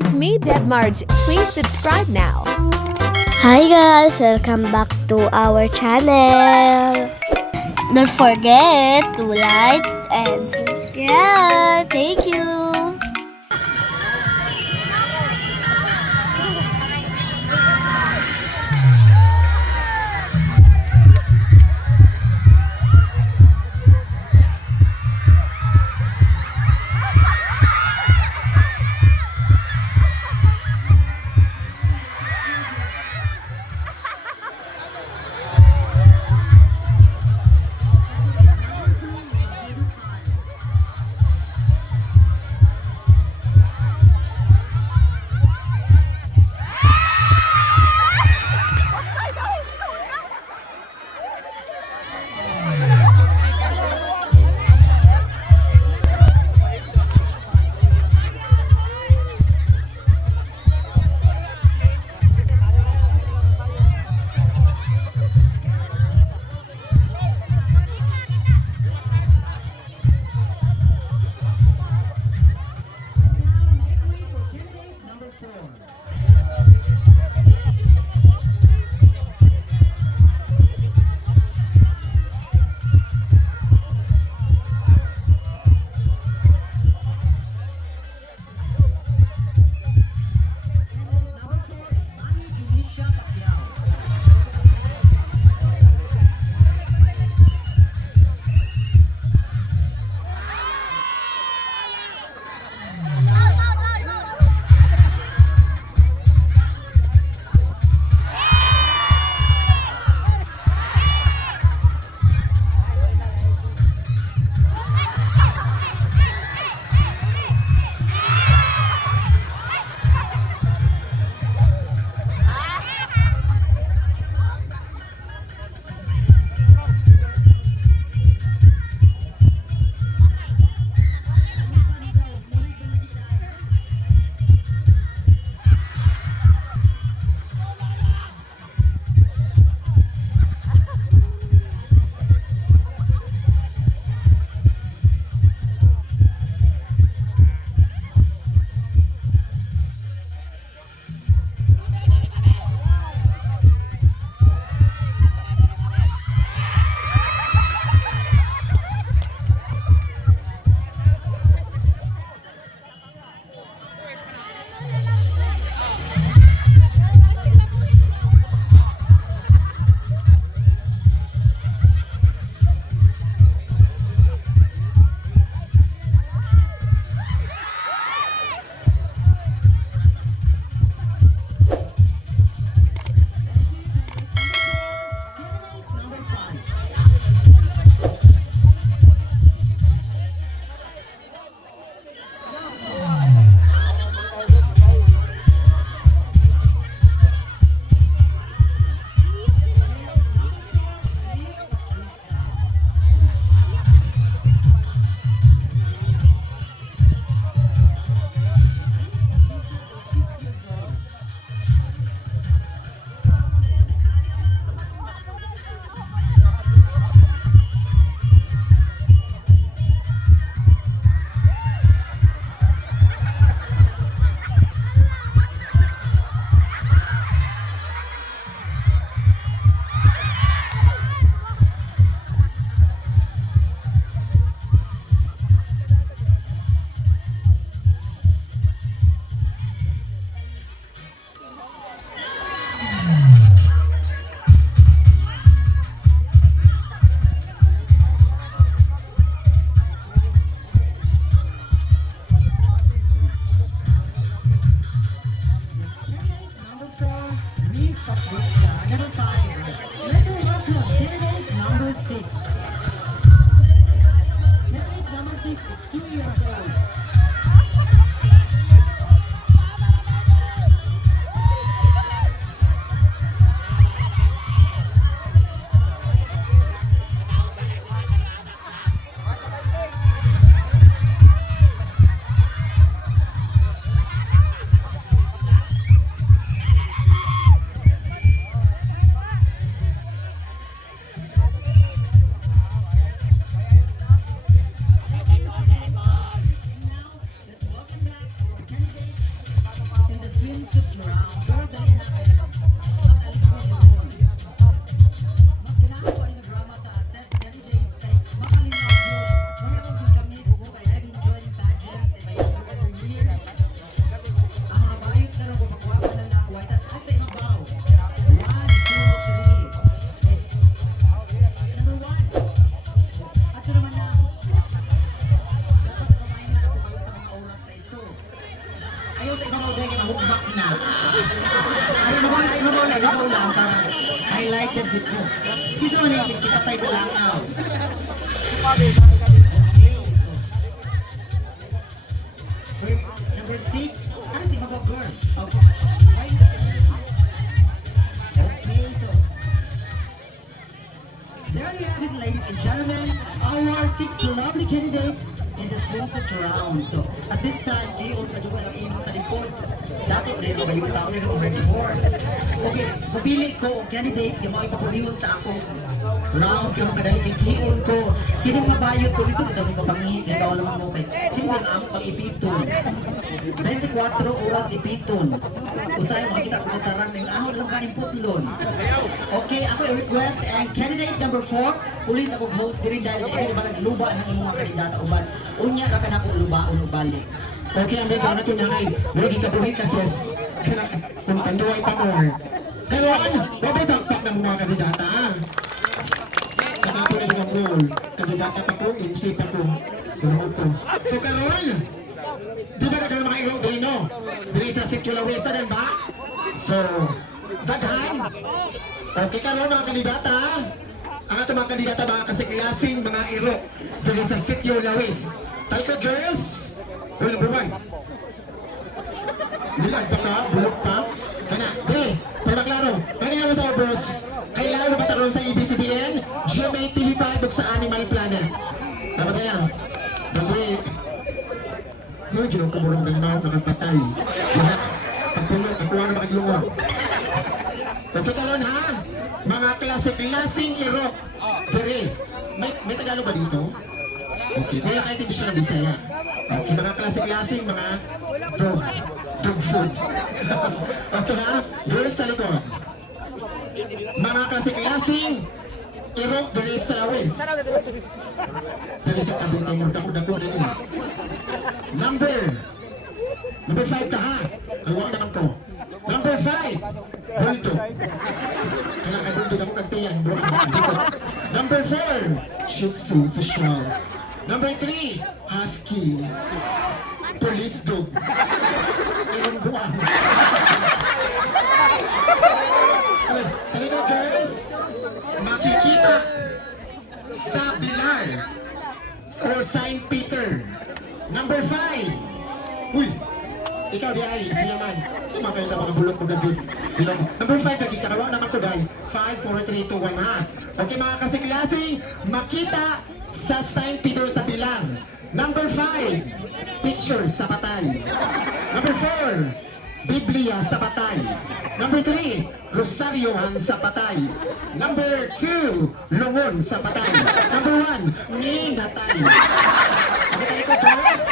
It's me, Beb Marge. Please subscribe now. Hi guys! Welcome back to our channel! Don't forget to like and subscribe! Thank you! na. Ayun mo lang para highlighted video. Sino man yung kita tayo sa langaw? Number 6, ano si mga girl? Okay, so there you have it, ladies and gentlemen, our 6 lovely candidates in the swimsuit round. So, at this time, Dion, kajuan ang imong sa likod. Dati, rin mo ba yung tao rin mo divorce? Okay, mapili ko ang candidate yung mga ipapuliwan sa akong round. Kaya kadali kay Dion ko. Kini mabayot ko, lisod ito mga pangihit. Kaya bawal naman mo kay. Sino ba ang pang-ipiton? 24 oras ipiton. Usay, makikita ko na tarang ng ahon lang kanin putlon. Okay, ako i-request and candidate number 4, police ako host diri dahil ikaw ba nagluba ng imong mga kandidata uban. Unya ra kana ko luba uno balik. Okay, ang mga na tunay, wagi ka buhi kasi kung tanduay pa more. Karon, wabay bagpak ng mga kandidata. Katapos na yung role, kandidata pa ko, MC pa ko, sunod ko. So karon, di ba nagkaroon mga iro dili no? Dili sa Sitio West na ba? So, daghan. Okay karon mga kandidata. Ang ato mga kandidata, mga kasiklasing mga iro dili sa Sitio Lawis. Talco girls, goal number 1. Dilag pa ka, bulok pa. Kana, dili, para maklaro. Kanina mo sa obros, kailangan mo pataron sa ABCBN, GMA TV5 ug sa Animal Planet. Dapat na lang. Dali. Yo, ginong kamurong ganinaw nakagpatay. Lahat, pagpulot, ako na makaglungo. Okay talon ha? Mga klasik-lasing iro. Diri, may Tagalog ba dito? Okay, pero nakaintindi siya ng Bisaya. Okay, mga klasik-lasing, mga dog food. Okay ha? Girls sa likod. Mga klasik-lasing, iro diri sa Lawis. Diri sa tabi ng mga dako-dako din. Number 5 ka ha? Kalwa naman ko. Number 5, Bulldog. Kailangan Bulldog ako kagtayan. Number 4, Shih Tzu Social. Number 3, Husky. Police Dog. Ilang buwan. Halika girls, makikita sa Pilar or Saint Peter. Number 5, uy, ikaw di ay, sinyaman. Kumakain na mga bulok mo gadyo. Number 5, lagi karawa naman ko dahil 5, 4, 3, 2, 1 ha. Okay mga kasiklasing, makita sa Saint Peter sa Pilar. Number 5, picture sa patay. Number 4, Biblia sa patay. Number 3, Rosaryohan sa patay. Number 2, Lungon sa patay. Number 1, Ninatay. Okay, talikod girls.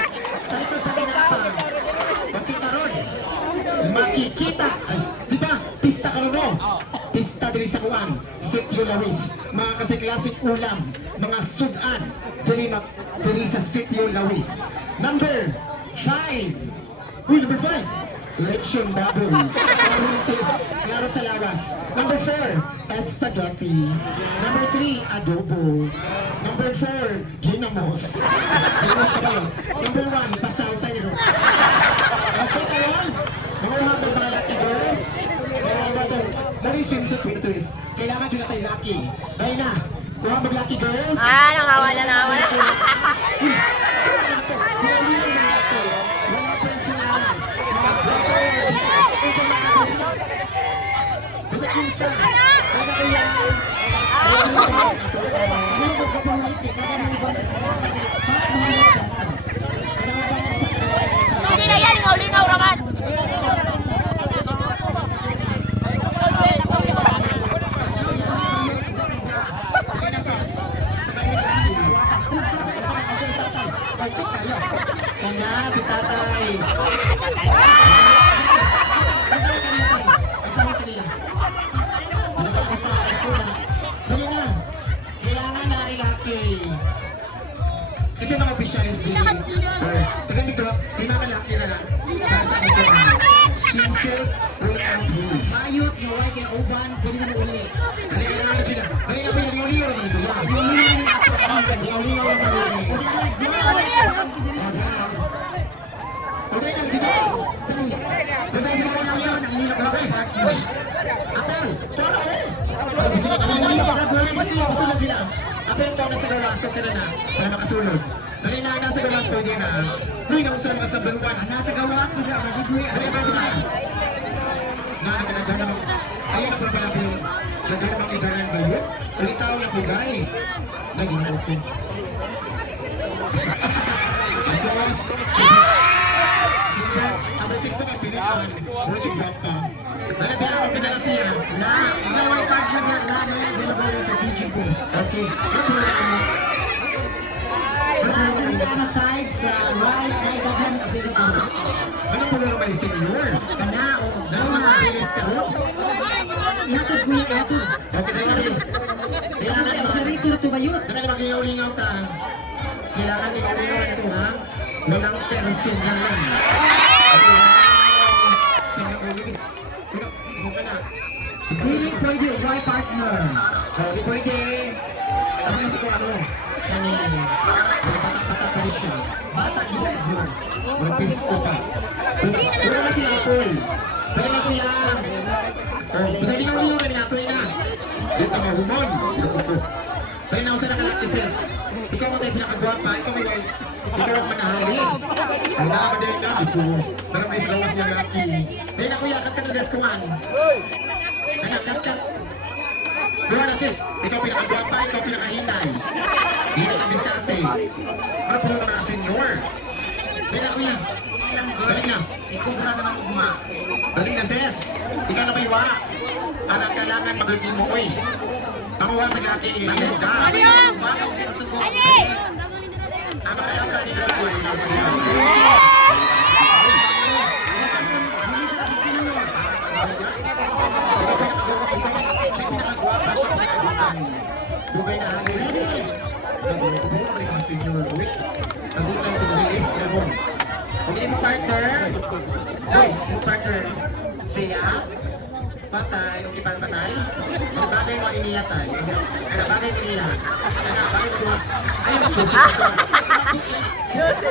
Talikod pa pinapa. Makita ron. Makikita. Ay, di ba? Pista ka ron no? Pista diri sa kuwan. Sitio Lawis. Mga kasiklasik ulam. Mga sudan. Diri sa Sitio Lawis. Number 5. Uy, number 5. Lechon baboy. Klaro sa lawas. Number 4, spaghetti. Number 3, adobo. Number 4, ginamos. Ginamos ka ba yun? Number 1, basaw sa iro. Okay ka yun? Mamuhang ng mga lucky girls. Dali swimsuit with a twist. Kailangan dyan na tayo lucky. Dahil na, kuha mag-lucky girls. Nangawa na. Hindi na yan, lingaw raman. Kaya si tatay. Dali na. Kailangan na ilaki. Kasi mga officialis din. Tagal dito, di mga laki na. Nasa ito na. Swimsuit, root and breeze. Mayot, ngaway, kaya uban, pwede na mo uli. Dali, kailangan na sila. Dali na pa yan, liyaw-liyaw naman ito. Liyaw-liyaw ni ato. Liyaw-liyaw naman ito. Liyaw-liyaw. Dali na, dito. Dali. Dali, sila na. Apel, tono eh. Sige, kasunod sila. Apel, tono sa gawas, ka na para makasunod. Dali na, nasa gawas, pwede na. Uy, nausap ka sa baruan. Nasa gawas, pwede na. Dali ba sila? Nagana mo. Ayun na pala pala. Nagana mo iganan ba yun? Ulitaw na pugay. Naging ito. Asos. Sino? Ang 6 na kayo pinitan. Ulo siya gwapa. Nalagyan mo pinala siya. May partner niya. Available sa DJ ko. Okay. Kanina side sa right na ikagan available. Ano po na naman yung senior? Kanao. Ano mga bilis ka ro? Yatod ko yung yatod. Okay, tayo rin. Kailangan na operator ito ba yun? Ano naman lingaw-lingaw ta? Kailangan lingaw-lingaw na ito ha? Walang personal lang. Hindi pwede ubay partner. Hindi pwede. Kasi nasa kung ano. Patak-patak pa rin siya. Bata, di ba yun? Walang pisko pa. Wala na sila po. Dali na ito yan. Basta hindi nga ulo na ito na. Dito ka mahumon. Dahil na ako sa nakalakises. Ikaw mo tayo pinakagwapa. Ikaw ang manahalin. Wala ka din na. Asus. Parang may sigawas yung laki. Dahil ako yakat ka na des kuman. Anak, kat. Buwan sis, ikaw pinakagwapa, ikaw pinakahinay. Hindi ka diskarte. Ano po naman ang senior? Dahil ako yan. Balik na. Ikaw na naman ugma. Balik na sis. Ikaw na may wa. Anak kailangan magiging mo oy. Kamuha sa laki. Ayan ka. Ano yan? Ama ka lang ka. Bukay na hali. Ready? Nagulong ko rin ang senior. Nagulong tayo itong release. Okay mo partner. Ay, mo partner. Siya. Patay. Okay pa patay. Mas bagay mo iniya tayo. Ano bagay mo iniya? Ano bagay mo doon? Ay, masusunod ko. Jose.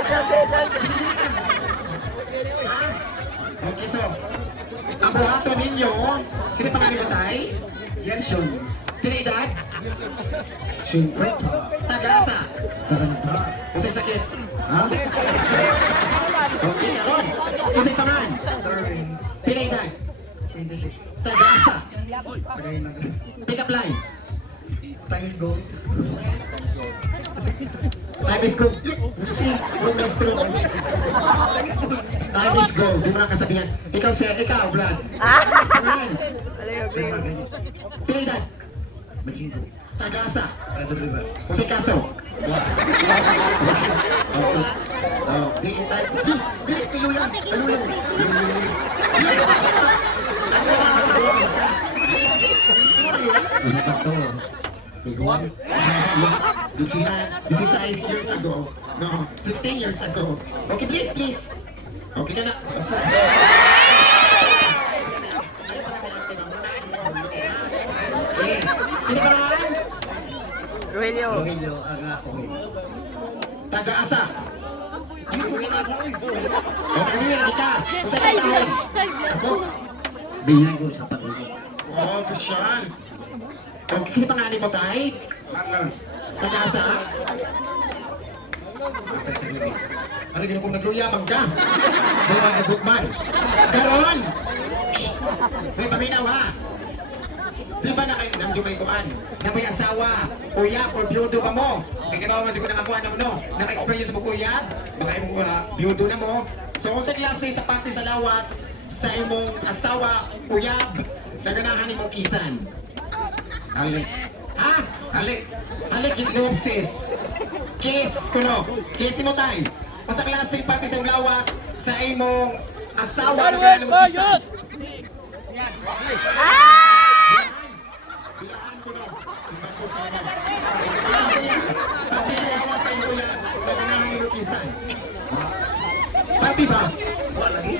Okay, so. Ang buhato ninyo. Kasi pangalan mo tayo? Yan, Sean. Pinidad? Siyempre. Taga-asa? Taga-asa. Kasi sakit? Ha? Okay, Aaron. Kasi pangan? Pinidad? 26. Taga-asa? Pick-up line? Time is gold. Time is gold. Si, room is true. Time is gold. Di mo na kasabihan. Ikaw, Brad. Pangan? Pinidad? Machingo. Tagasa. Kasi kaso. Okay. Bilis, tulungan. Ano lang? Bilis. Ano ba ito? Big one? This is 6 years ago. No, 16 years ago. Okay, please. Okay ka na. Okay. Isa ka naman? Rogelio. Taga-asa. Okay, ready ka? Kung saan ka tawag? Ako? Binyago sa pag-ibig. Oh, sosyal. Okay, kasi pangalan mo tayo? Taga-asa? Ano gano'n kung nagluyabang ka? May mga bukman. Garon! May paminaw ha? Di ba na kayo nang jumaytuan? Na may asawa, uyab, o biyudo pa mo? Kaya kabawa man siguro nakakuha na mo, no? Naka-experience mo uyab? Baka imong biyudo na mo? So kung sa klase sa party sa lawas, sa imong asawa, uyab, naganahan imong kisan. Halik. Ha? Halik. Halik yung sis. Kiss kuno. Kiss mo tayo. O sa klase party sa lawas, sa imong asawa, naganahan imong kisan. Bilaan ko no. Simpan ko pa na. Pati sa lawas sa imo yan, naganahan ni Lukisan. Pati ba? Wala lagi.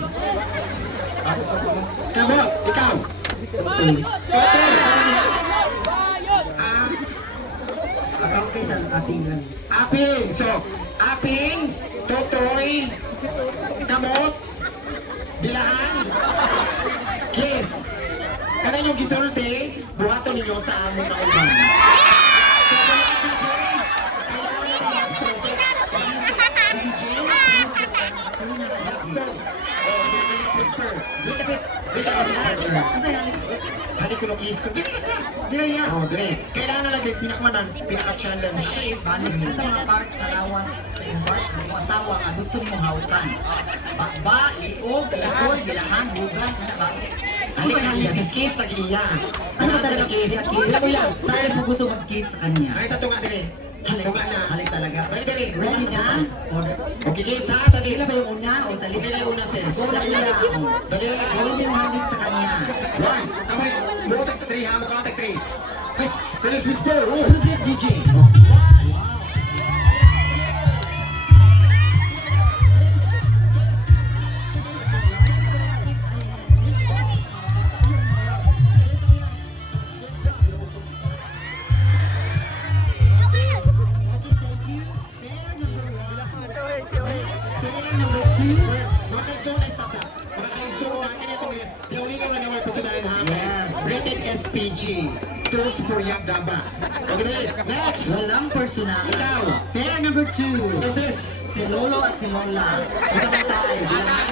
Kamo, ikaw. Totoy. Akang kisan ating lang. Aping. So, aping, totoy, kamot, dilaan, kiss. Kana yung gisulti, buhaton ninyo sa among kauban. So, mga DJ, kailangan natin mag-song. So, DJ, mag-song. Oh, bilis whisper. Bilis, Ang saya, halik ko no kiss ko. dire yan. Oh, dire. Kailangan na lagi pinakawanan, pinaka-challenge. Balik sa mga part sa lawas sa iyong part ng asawa nga gusto mo hawtan. Bakba, liog, itoy, bilahan, bugan, ano ba? Ano ba Halik, halik? kiss lagi iya. Ano ba talaga kiss? Wala ko yan. Saan mo gusto mag-kiss sa kanya? Ay, sa tunga dire. Tunga na. Halik talaga. Dali, dali. Ready na? Okay, kiss ha. Dali. Sila ba yung una o sa Sila yung una, sis. Go na pala. Dali. Gawin yung halik sa kanya. One. Tama yun. Mo tag 3 ha. Mo tag 3. Please, finish whisper. Oh. Who's it, DJ? Number 2. Mga kaigsoon ay stop ha. Mga kaigsoon natin itong liulingan na naman personal ha. Yes. Rated SPG. Source for Young Daba. Okay, dali. Next. Walang personal. Ikaw. Pair number 2. This is. Si Lolo at si Lola. Isa pa tayo. Bilangan.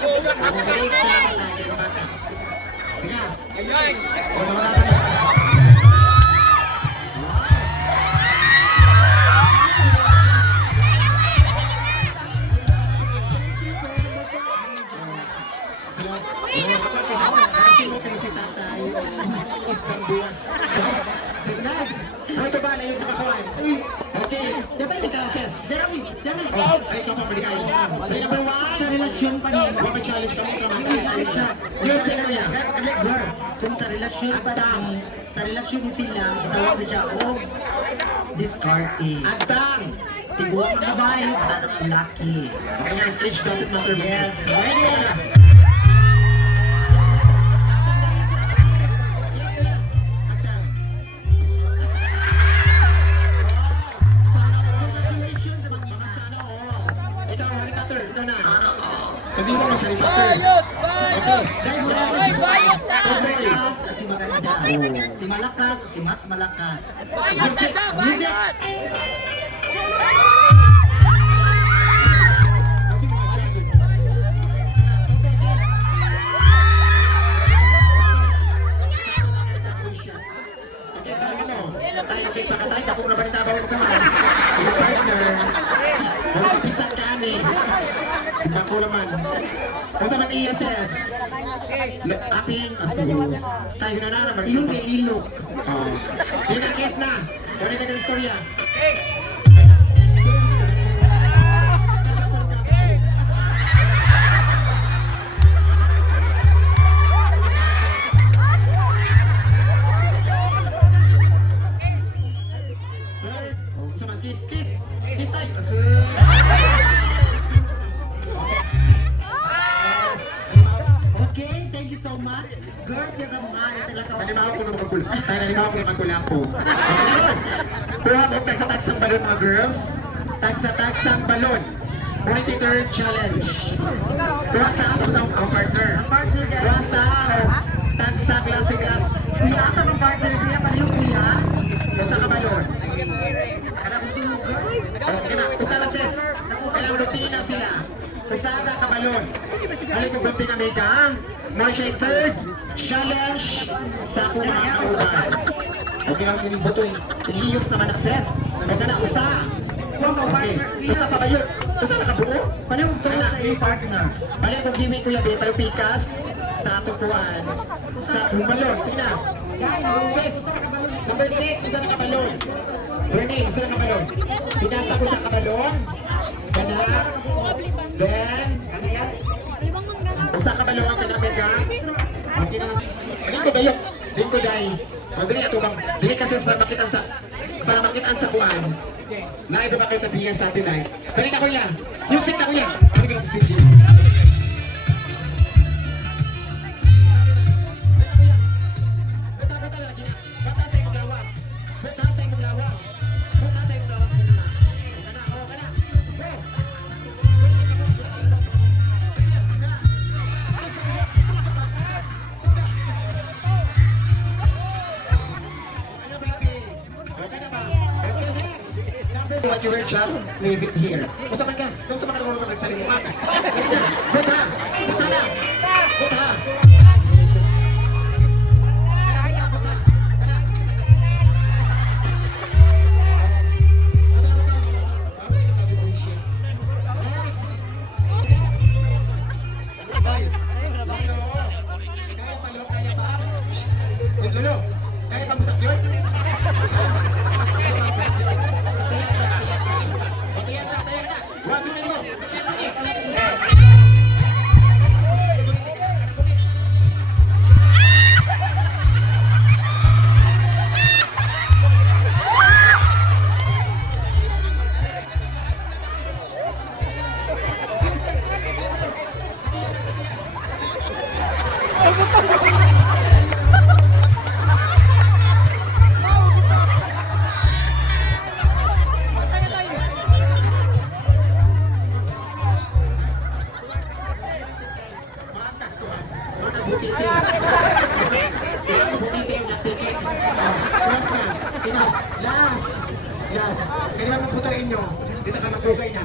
Okay, sila pa tayo. Ito bata. Sige na. O, nawala ka na. Ito ba? Layo sa kakuan. Okay. Dapat ikaw, sis. Darawi, darawi. Oh, ay, ikaw pa, maligay. Okay, number 1. Sa relasyon pa niya. Baka challenge kami ito. Music ko yan. Kung sa relasyon pa niya, sa relasyon ni sila, kitawag siya, oh, discarding. Agtang. Tiguan ang babae, katanong ang laki. Okay nga, age doesn't matter. Yes, ready. Hindi mo masari butter. Okay. Malakas at si maganda. Si malakas at si mas malakas. Music! Music! Tayo kay pakatay, dako na ba nita bawal ka man? Yung partner, wala kapisan ka ani. Si Bako naman. Kung sa man ESS, aping asus. Tayo na naman. Yung kay ilok. Sino ang kiss na? Kung na kang istorya. Kiss, kiss. Kiss tayo. Okay, thank you so much. Girls, yes, ang mga sila ka. Nanimaw ko ng magkula. Ay, nanimaw ko ng magkulapo. Kuha mo tagsa-tagsang balon mga girls. Tagsa-tagsang balon. Muna si third challenge. Kuha sa ang partner. Ang partner guys. Kuha sa tagsa glass. Kuya, sa mga partner kuya, palihog kuya. Kusa ka balon. Kaya kung tulog girl. Okay na. Kusa na sis. Kailangan rutina sila. Kusa na ka balon. Halik ko gunting na may gang. Muna siya yung third challenge sa akong mga kauban. Okay lang yung butoy. Iliyos naman ang sis. Huwag ka na usa. Okay. Usa pa ba yun? Usa na ka buo? Palihog tulog sa iyong partner. Balik kung giwi ko yabi, palupikas sa atong kuwan. Sa atong balon. Sige na. Sis. Number 6. Usa na ka balon. Bernie, usa na ka balon. Pinasa ko siya ka balon. Kana. Then. Usa ka balon ang kanapit ka. Okay na. Dito kayo. Dito dahil. Dili ato bang. Dili kasi para makitaan sa kuwan. Live ba kayo tabihan sa atin ay? Balik na ko yan. Music na ko yan. Balik na ko stage. you will just leave it here. Kung sa man ka, kung sa man ka naman nagsalimuhan ka. Hindi na, buta! Buta na! Buta! Lolo, kaya pa busak yun? Tayan na. Watch yun mo. Last. Kaya naman magputuin nyo. Dito ka magpugay na.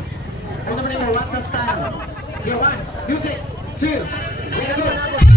Ano naman yung what the style? Zero, one. Music. Two. Very good.